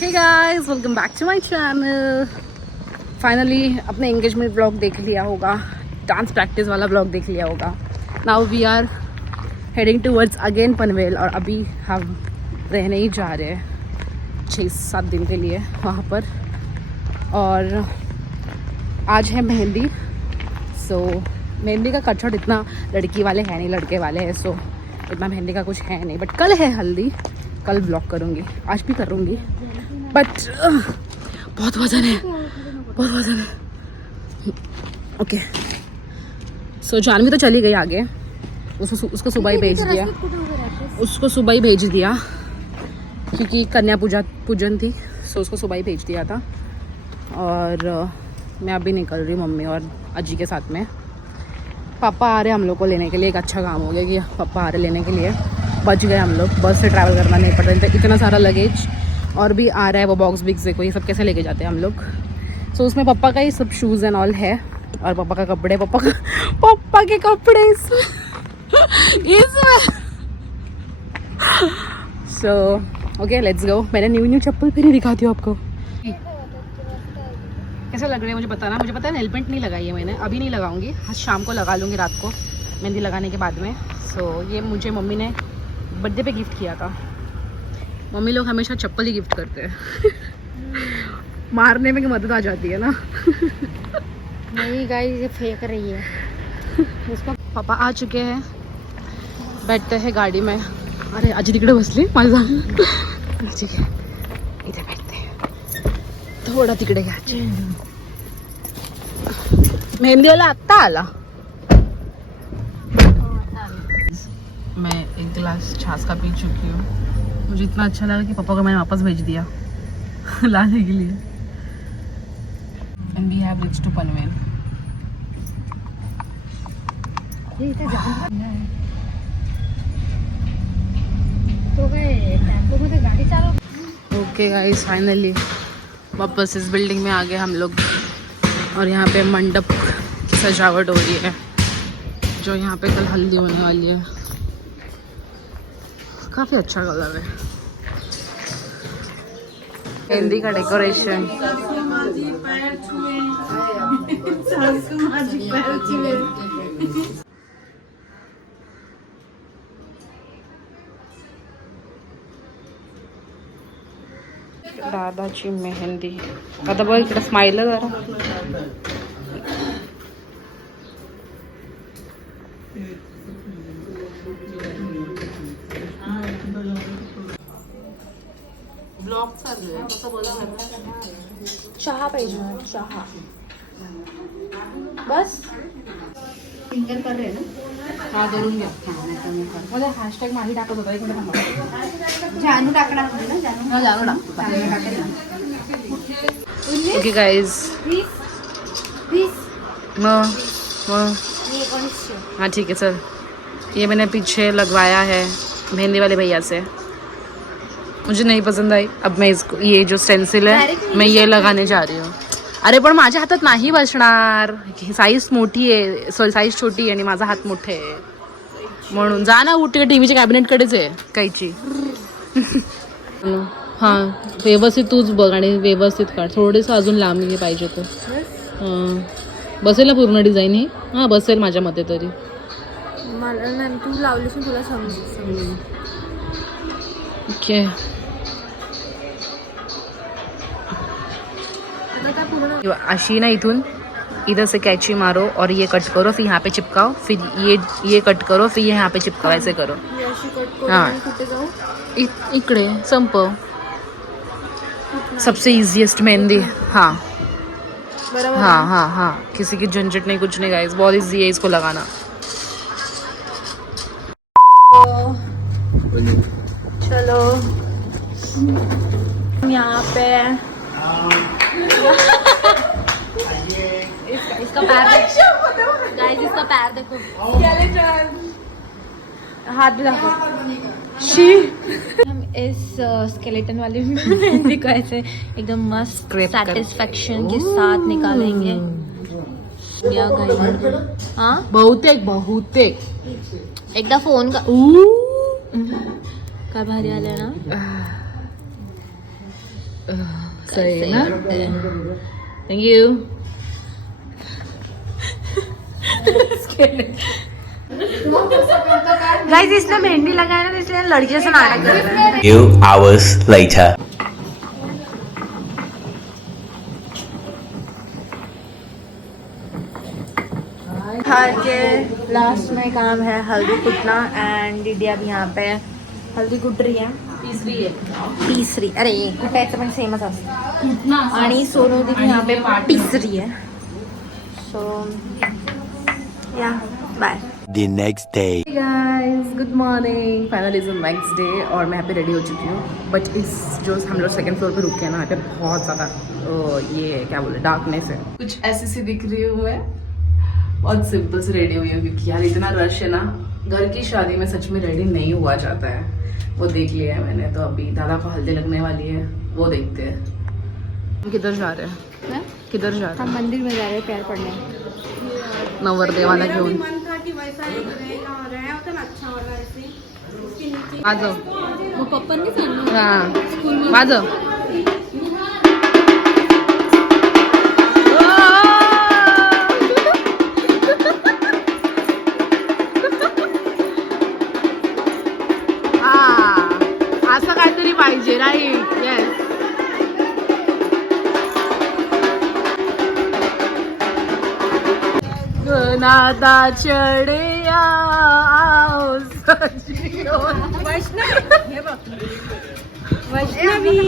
Hey guys, welcome back to my channel. Finally अपने engagement vlog देख लिया होगा, डांस प्रैक्टिस वाला व्लॉग देख लिया होगा। Now we are heading towards again Panvel और अभी हम रहने ही जा रहे हैं 6-7 दिन के लिए वहाँ पर। और आज है मेहंदी। सो मेहंदी का कटशॉट इतना लड़की वाले है नहीं, लड़के वाले हैं। सो इतना मेहंदी का कुछ है नहीं, बट कल है हल्दी। कल ब्लॉग करूँगी, आज भी करूँगी, बट बहुत वजन है, बहुत वजन है। ओके, सो जानवी तो चली गई आगे। उसको सुबह ही भेज दिया, उसको सुबह ही भेज दिया क्योंकि कन्या पूजन थी। सो उसको सुबह ही भेज दिया था। और मैं अभी निकल रही हूँ मम्मी और अजी के साथ में। पापा आ रहे हैं हम लोग को लेने के लिए। एक अच्छा काम हो गया कि पापा आ रहे लेने के लिए। बच गए हम लोग, बस से ट्रैवल करना नहीं पड़ता। इतना सारा लगेज और भी आ रहा है, वो बॉक्स बिग से कोई सब कैसे लेके जाते हैं हम लोग। सो उसमें पापा का ही सब शूज़ एंड ऑल है और पापा का कपड़े, पापा के कपड़े इसमें। So okay, let's go. मैंने न्यू चप्पल फिर ही दिखाती हूँ आपको। कैसा लग रहा है मुझे बताना। मुझे पता है नेल पेंट नहीं लगाई है मैंने, अभी नहीं लगाऊंगी, शाम को लगा लूँगी, रात को मेहंदी लगाने के बाद में। सो ये मुझे मम्मी ने बर्थडे पे गिफ्ट किया था। मम्मी लोग हमेशा चप्पल ही गिफ्ट करते हैं मारने में की मदद आ जाती है ना। नहीं गाइस, ये फेंक रही है उसको। पापा आ चुके हैं, बैठते हैं गाड़ी में। अरे आजी तिकडे बसली माझा। ठीक है, इथे बैठते हैं, थोड़ा तिकडे घ्या आजी। मेहंदीवाला आत्ता आला। मैं एक गिलास छाछ का पी चुकी हूँ। मुझे इतना अच्छा लगा कि पापा को मैंने वापस भेज दिया लाने के लिए। And we have reached to Panvel. गाड़ी चालू। ओके गाइस, फाइनली वापस इस बिल्डिंग में आ गए हम लोग। और यहाँ पे मंडप की सजावट हो रही है, जो यहाँ पे कल हल्दी होने वाली है। काफ़ी अच्छा कलर है। मेहंदी का डेकोरेशन। दादाची मेहंदी। आता बघ इकडे स्माइल जरा। ब्लॉग चालू आहे, कसं बोलायचं? चहा पाहिजे मला, चहा बस। फिंगर कर रहे ना? हा करून घ्या। मध्ये हॅशटॅग माही टाकत होता, एक मिनिट जानू टाकणार होती ना? जानू ओके गाइज, हाँ ठीक है सर। ये मैंने पीछे लगवाया है मेहंदी वाले भैया से, मुझे नहीं पसंद आई। अब मैं इसको, ये जो स्टेंसिल है मैं ये लगाने जा रही हूँ। अरे पण माझ्या हातात नाही बसणार, साईज मोठी आहे, सॉरी साईज छोटी आहे आणि माझा हात मोठे आहे म्हणून। जा ना उठ, टीव्हीच्या कॅबिनेटकडेच आहे कायची। हां व्यवस्थित तूच बघ आणि व्यवस्थित काढ, थोडेसं अजून लांब घे पाहिजे तर। हां बसेल ना पूर्ण डिझाईन ही? हां बसेल माझ्या मते तरी। मला नाही, तू लावलीस ना, तुला समजेल। ओके, अशी ना इथून इधर से कैची मारो और ये कट करो, फिर यहाँ पे चिपकाओ, फिर ये कट करो, फिर ये यहाँ पे चिपकाओ, ऐसे करो। हाँ इकडे संपव। सबसे इजीएस्ट मेहंदी। हाँ हाँ हाँ हाँ, किसी की झंझट नहीं, कुछ नहीं गाइस, बहुत इजी है इसको लगाना। चलो यहाँ पे इसका पैर गाइस, इसका पैर देखो, हाथ भी देखो। हम इस स्केलेटन वाले मेहंदी को ऐसे एकदम मस्त सैटिस्फैक्शन के साथ निकालेंगे। हाँ बहुतेक एकदा फोन का काय भारी आलं ना। सही है ना? Thank you. गाइस इसने मेहंदी लगाया ना, इसलिए लड़के से नाटक कर रहा है. Few hours later. घर के लास्ट में काम है हल्दी कुटना एंड दीदी अब यहाँ पे हल्दी कुट रही है. तिसरी अरे कुटायचं पण सेमच असतं. आणि सोनू दीदी यहाँ पे तिसरी है. सो या bye. The next day. Hey guys, good morning. Finally is the next day और मैं यहाँ पे रेडी हो चुकी हूँ. बट इस जो हम लोग सेकंड फ्लोर पे रुके हैं ना, यहाँ पे बहुत ज़्यादा ये क्या बोले डार्कनेस है. कुछ ऐसी सी दिख रही हूँ मैं. बहुत सिंपल से रेडी हुई हूँ क्योंकि यार इतना रश है ना. घर की शादी में सच में रेडी नहीं हुआ जाता है. वो देख लिया है मैंने. तो अभी दादा को हल्दी लगने वाली है, वो देखते हैं. हम किधर जा रहे हैं? किधर जा रहे हम मंदिर में जा रहे हैं प्यार पढ़ने. हैं? नवरदेवाला घेऊन. वाजव. मग पप्पांनी सांगितलं. हां वाजव. असं काहीतरी पाहिजे. राईट. येस. नादा चढे आओ सजियो. वैष्णवी.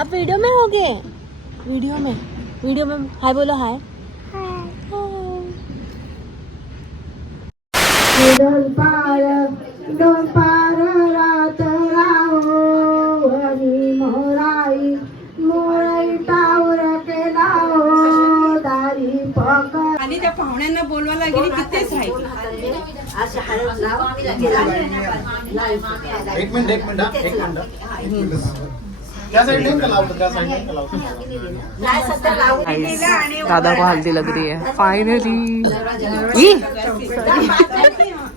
आप वीडियो में हो गए. वीडियो में हाय बोलो. हाय. दोन पार रात राहो हरी मोराई मोराई टावर केला हो दारी पकड. आणि त्या पाहुण्यांना बोलवायला गेली तिथेच राहायची. असं हळद लाव. एक मिनिट क्या साइड नहीं लावतो त्या साइड नहीं लावतो. नाही सध्या लावून Guys, दादा को हल्दी लग रही है फाइनली.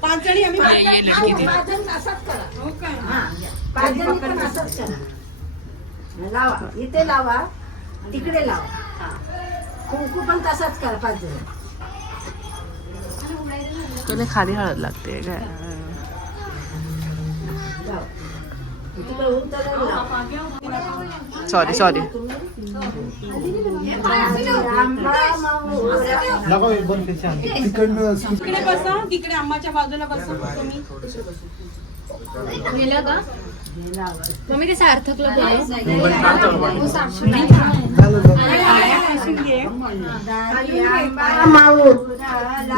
पाच जणी आम्ही 5 जण असंच करा. हो काय? हां 5 जणी पण असंच करा. लावा इथे लावा तिकडे लावा. कुंकू पण तसाच करा 5 जण. तुला खाली हळद लागते काय? तिकडे उंचावर लावा. Sorry sorry. नको एक बन छान तिकडनं तिकडे बसा. तिकडे अम्माच्या बाजूला बसा तुम्ही. गेला का मम्मी ते सार्थकला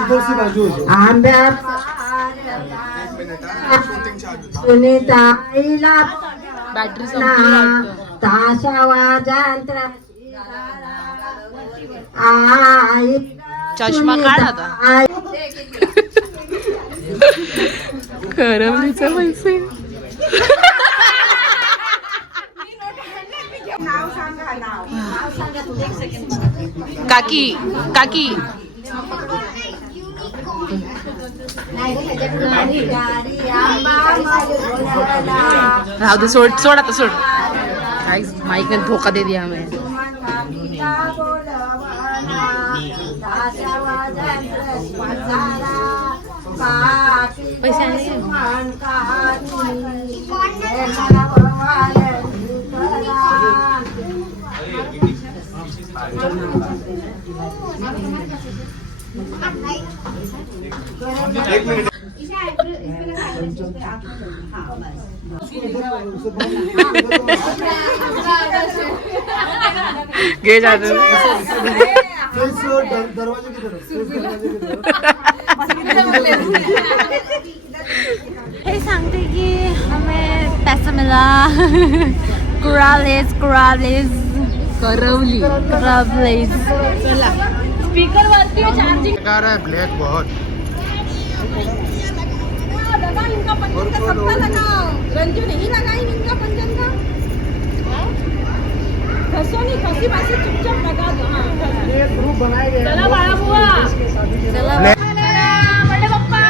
इधर से बाजू हो जाए. आंब्या सुनीताईला बॅटरी संपली. ताशा वाजंत्र आई चष्मा काढ आता. करवलीचे पैसे. काकी काकी राहू दे. सोड सोड आता सोड. माइक ने धोखा दे दिया हमें. पैसे घे जाते. दरवाजे की तरफ. हे सांगते कि हमें पैसा मिला. कुरालेस करवली. कुरालेस स्पीकर वरती है चार्जिंग बेकार है ब्लैक बहुत लगा इनका पंजन का सबका लगाओ रंजू नहीं लगाई इनका पंजन का खसो नहीं खसी बासी चुपचाप लगा दो हाँ एक ग्रुप बनाए गए चला बाळा बुवा चला बड़े पप्पा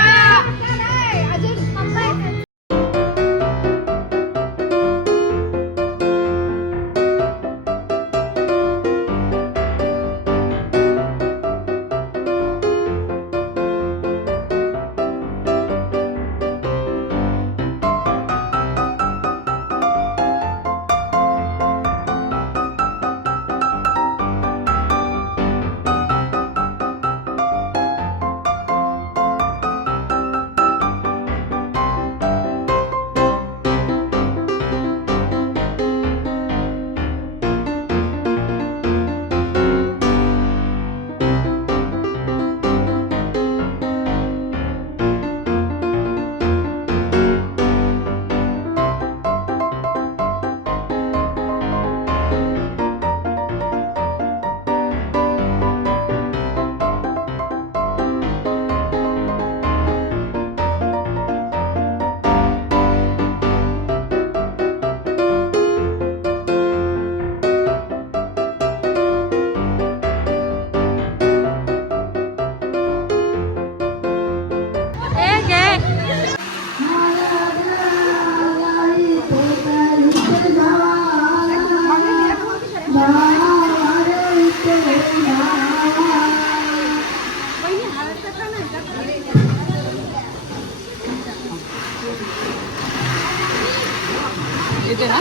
येते ना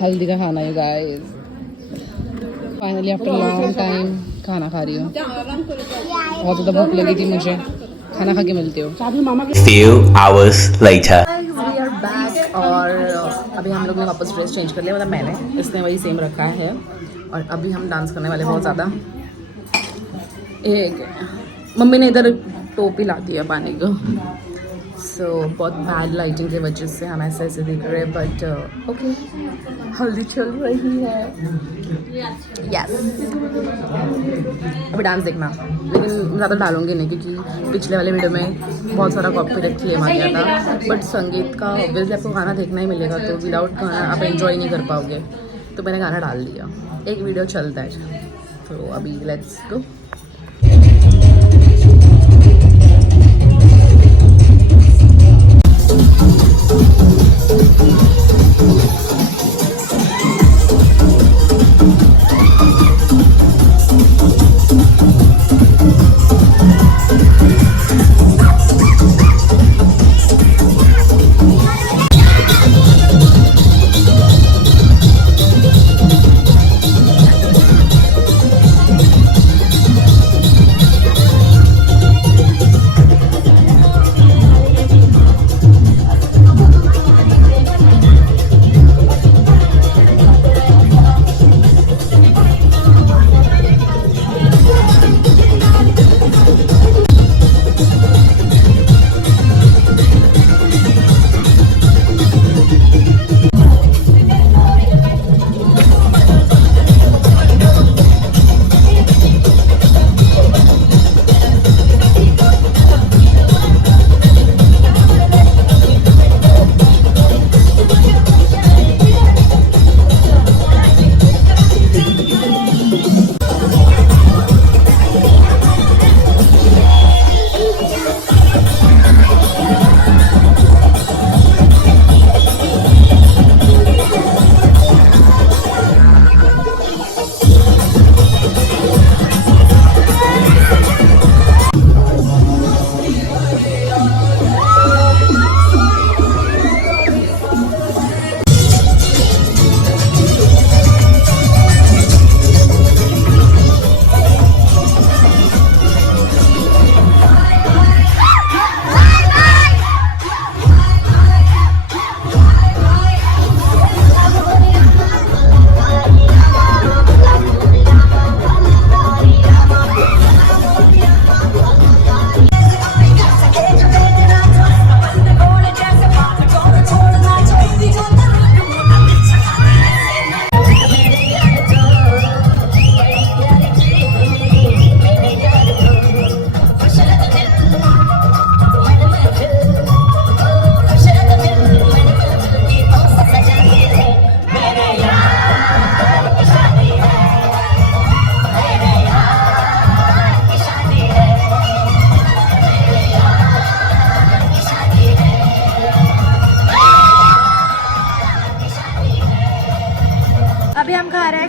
हल्दी का खाना है guys finally after long time खाना खा रही हूँ बहुत ज़्यादा भूख लगी थी मुझे खाना खा के मिलती हो Few hours later. We are back और अभी हम लोग ने वापस ड्रेस चेंज कर लिया मतलब मैंने इसने वही सेम रखा है और अभी हम डांस करने वाले बहुत ज़्यादा एक मम्मी ने इधर टोपी ला दिया पानी को सो बहुत बैड लाइटिंग की वजह से हम ऐसे ऐसे दिख रहे हैं बट ओके हल्दी चल रही है यस अभी डांस देखना लेकिन ज़्यादा डालूंगी नहीं क्योंकि पिछले वाले वीडियो में बहुत सारा कॉपीराइट क्लेम आ गया था बट संगीत का ऑब्वियसली आपको गाना देखना ही मिलेगा तो विदाउट गाना आप एंजॉय नहीं कर पाओगे तो मैंने गाना डाल दिया एक वीडियो चलता है तो अभी लेट्स गो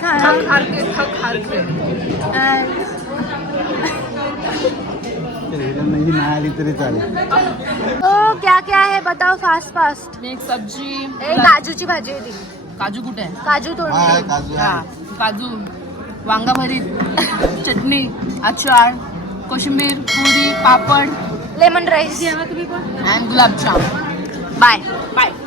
खाना थक हार के and नाही आली तरी चालेल. तो क्या क्या है बताओ फास्ट फास्ट. एक सब्जी काजूची भाजी होती. काजू कुठे आहे काजू तोडून काजू हा काजू वांगा भरीत चटणी अचार कोशिंबीर पुरी पापड लेमन राईस. अँड गुलाबजाम बाय. बाय